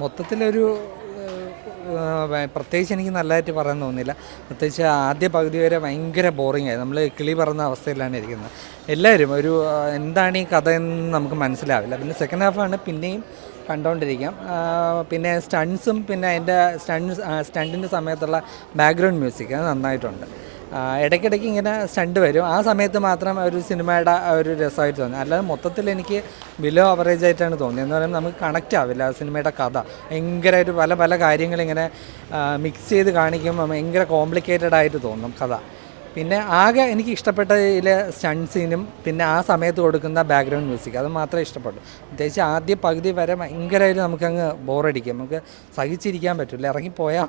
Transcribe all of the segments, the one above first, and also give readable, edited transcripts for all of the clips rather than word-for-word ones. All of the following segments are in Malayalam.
മൊത്തത്തിലൊരു പ്രത്യേകിച്ച് എനിക്ക് നല്ലതായിട്ട് പറയാൻ തോന്നുന്നില്ല. പ്രത്യേകിച്ച് ആദ്യ പകുതി വരെ ഭയങ്കര ബോറിംഗ് ആയി. നമ്മൾ കിളി പറഞ്ഞ അവസ്ഥയിലാണ് ഇരിക്കുന്നത്. എല്ലാവരും ഒരു എന്താണ് ഈ കഥ എന്ന് നമുക്ക് മനസ്സിലാവില്ല. പിന്നെ സെക്കൻഡ് ഹാഫാണ് പിന്നെയും കണ്ടുകൊണ്ടിരിക്കാം. പിന്നെ സ്റ്റൺസും പിന്നെ അതിൻ്റെ സ്റ്റണ്ടിൻ്റെ സമയത്തുള്ള ബാക്ക്ഗ്രൗണ്ട് മ്യൂസിക് അത് നന്നായിട്ടുണ്ട്. ഇടയ്ക്കിടയ്ക്ക് ഇങ്ങനെ സ്റ്റണ്ട് വരും. ആ സമയത്ത് മാത്രം ഒരു സിനിമയുടെ ഒരു രസമായിട്ട് തോന്നി. അല്ലാതെ മൊത്തത്തിൽ എനിക്ക് ബിലോ അവറേജ് ആയിട്ടാണ് തോന്നിയത്. എന്ന് പറയുമ്പോൾ നമുക്ക് കണക്റ്റ് ആവില്ല. ആ സിനിമയുടെ കഥ ഭയങ്കരമായിട്ട് പല പല കാര്യങ്ങളിങ്ങനെ മിക്സ് ചെയ്ത് കാണിക്കുമ്പോൾ ഭയങ്കര കോംപ്ലിക്കേറ്റഡ് ആയിട്ട് തോന്നും കഥ. പിന്നെ ആകെ എനിക്ക് ഇഷ്ടപ്പെട്ടതിൽ സ്റ്റണ്ട് സീനും പിന്നെ ആ സമയത്ത് കൊടുക്കുന്ന ബാക്ക്ഗ്രൗണ്ട് മ്യൂസിക് അത് മാത്രമേ ഇഷ്ടപ്പെട്ടു. പ്രത്യേകിച്ച് ആദ്യ പകുതി വരെ ഭയങ്കരമായിട്ട് നമുക്കങ്ങ് ബോറടിക്കും. നമുക്ക് സഹിച്ചിരിക്കാൻ പറ്റില്ല, ഇറങ്ങിപ്പോയാൽ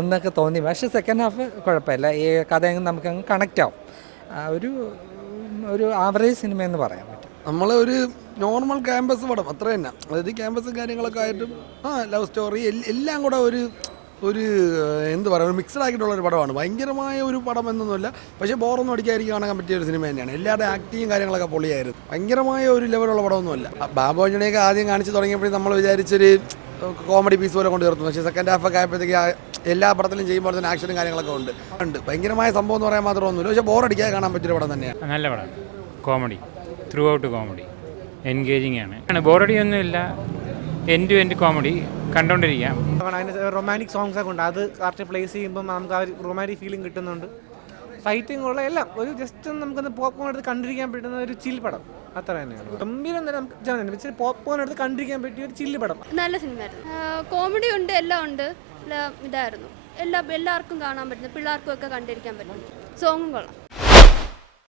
എന്നൊക്കെ തോന്നി. പക്ഷേ സെക്കൻഡ് ഹാഫ് കുഴപ്പമില്ല. ഈ കഥ നമുക്കങ്ങ് കണക്റ്റ് ആവും. ഒരു ആവറേജ് സിനിമയെന്ന് പറയാൻ പറ്റും. നമ്മൾ ഒരു നോർമൽ ക്യാമ്പസ് പടം അത്ര തന്നെ. അതായത് ക്യാമ്പസും കാര്യങ്ങളൊക്കെ ആയിട്ടും ലവ് സ്റ്റോറി എല്ലാം കൂടെ ഒരു എന്ത് പറയുക, ഒരു മിക്സഡ് ആക്കിയിട്ടുള്ളൊരു പടമാണ്. ഭയങ്കരമായ ഒരു പടം എന്നൊന്നുമില്ല, പക്ഷേ ബോറൊന്നും അടിക്കാതിരിക്കും കാണാൻ പറ്റിയ ഒരു സിനിമ തന്നെയാണ്. എല്ലാവരുടെ ആക്ടിങ്ങും കാര്യങ്ങളൊക്കെ പൊളിയായിരുന്നു. ഭയങ്കരമായ ഒരു ലെവലുള്ള പടമൊന്നുമല്ല. ബാബു ആന്റണിയൊക്കെ ആദ്യം കാണിച്ച് തുടങ്ങിയപ്പോഴും നമ്മൾ വിചാരിച്ചൊരു കോമഡി പീസ് പോലെ കൊണ്ടുവരുന്നു. പക്ഷേ സെക്കൻഡ് ഹാഫൊക്കെ ആയപ്പോഴത്തേക്ക് എല്ലാ പടത്തിലും ചെയ്യുമ്പോൾ തന്നെ ആക്ഷനും കാര്യങ്ങളൊക്കെ ഉണ്ട്. ഭയങ്കരമായ സംഭവം എന്ന് പറയാൻ മാത്രമൊന്നുമില്ല, പക്ഷേ ബോറടിക്കാതെ കാണാൻ പറ്റിയൊരു പടം തന്നെയാണ്. നല്ല പടം, comedy, through out comedy, engaging ആണ്. ബോറടിയൊന്നുമില്ല, എൻഡ് ടു എൻഡ് കോമഡി കണ്ടോണ്ടിരിക്കാം. അതിന് റൊമാൻറ്റിക് സോങ്സ് ഒക്കെ ഉണ്ട്. അത് കറക്റ്റ് പ്ലേസ് ചെയ്യുമ്പോൾ നമുക്ക് ആ ഒരു റൊമാൻറ്റിക് ഫീലിംഗ് കിട്ടുന്നുണ്ട്. ഫൈറ്റിംഗ് ഉള്ള എല്ലാം ഒരു ജസ്റ്റ് നമുക്കൊന്ന് പോപ്കോൺ എടുത്ത് കണ്ടിരിക്കാൻ പറ്റുന്ന ഒരു ചിൽ പടം അത്ര തന്നെയാണ്. ഗംഭീരം തന്നെ നമുക്ക് പോപ്കോൺ എടുത്ത് കണ്ടിരിക്കാൻ പറ്റിയ ഒരു ചില്ല് പടം. നല്ല സിനിമയായിരുന്നു. കോമഡി ഉണ്ട്, എല്ലാം ഉണ്ട്. ഇതായിരുന്നു എല്ലാവർക്കും കാണാൻ പറ്റുന്നത്, പിള്ളേർക്കും ഒക്കെ കണ്ടിരിക്കാൻ പറ്റും. സോങ്ങും കൊള്ളാം.